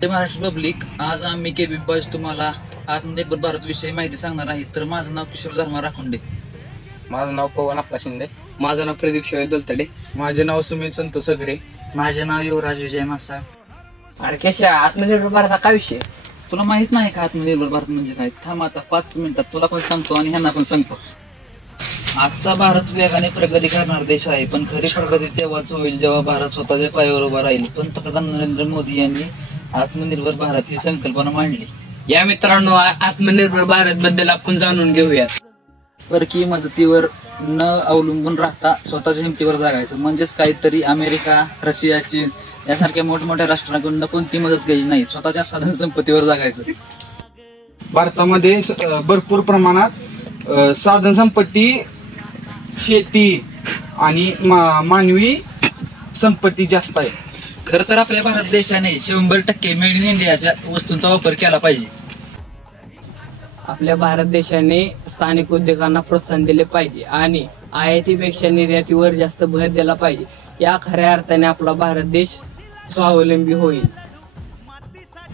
Maharashtra public, आज आम्ही के big boss तुम्हाला आत्मनिर्भर भारत विषयी माहिती सांगणार आहे. तर माझं नाव किशोर धर्मा राखुंडे. माझं नाव पवन आपला शिंदे. माझं नाव प्रदीप शिवाय दोलतडे. माझे नाव सुमित संतोष सगरे. माझे नाव युवराज विजय मासा. अरे कशा आत्मनिर्भर भारत हा काय विषय? तुला माहित नाही का आत्मनिर्भर भारत म्हणजे काय? थांब आता 5 मिनिटात तुला पण सांगतो आणि ह्यांना पण सांगतो. आजचा भारत वेगाने प्रगती करणारा देश आहे, पण खरी प्रगती तेव्हाच होईल जेव्हा भारत स्वतःच्या पायावर उभा राहील. पंतप्रधान नरेंद्र मोदी यांनी आत्मनिर्भर भारत ही संकल्पना मांडली. या मित्रांनो, आत्मनिर्भर भारत बद्दल आपण जाणून घेऊया. परकीय मदतीवर न अवलंबून राहता स्वतःच्या हिमतीवर जगायचं. म्हणजेच काहीतरी अमेरिका, रशिया, चीन यासारख्या मोठमोठ्या राष्ट्रांकडून कोणती मदत घ्यायची नाही, स्वतःच्या साधन संपत्तीवर जगायचं. भारतामध्ये भरपूर प्रमाणात साधन संपत्ती, शेती आणि मानवी संपत्ती जास्त आहे. खर तर आपल्या भारत देशाने 100% मेड इन इंडियाच्या वस्तूंचा वापर केला पाहिजे. आपल्या भारत देशाने स्थानिक उद्योगांना प्रोत्साहन दिले पाहिजे आणि आयातीपेक्षा निर्यातीवर जास्त भर दिला पाहिजे. या खऱ्या अर्थाने आपला भारत देश स्वावलंबी होईल.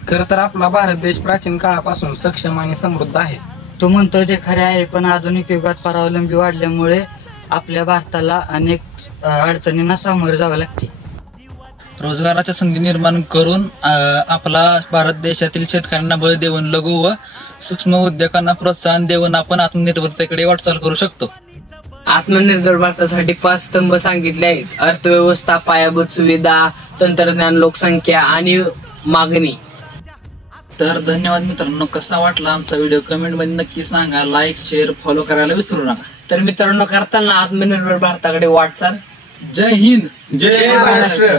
खर तर आपला भारत देश प्राचीन काळापासून सक्षम आणि समृद्ध आहे. तो म्हणतो ते खरे आहे, पण आधुनिक युगात परावलंबी वाढल्यामुळे आपल्या भारताला अनेक अडचणींना सामोरे जावे लागते. रोजगाराच्या संधी निर्माण करून आपला भारत देशातील शेतकऱ्यांना बळ देऊन लघु व सूक्ष्म उद्योगांना प्रोत्साहन देऊन आपण आत्मनिर्भरतेकडे वाटचाल करू शकतो. आत्मनिर्भर भारतासाठी 5 स्तंभ सांगितले आहेत: अर्थव्यवस्था, पायाभूत सुविधा, तंत्रज्ञान, लोकसंख्या आणि मागणी. तर धन्यवाद मित्रांनो. कसा वाटला आमचा व्हिडिओ कमेंट मध्ये नक्की सांगा. लाईक, शेअर, फॉलो करायला विसरू नका. तर मित्रांनो, करताना आत्मनिर्भर भारताकडे वाटचाल. जय हिंद, जय महाराष्ट्र.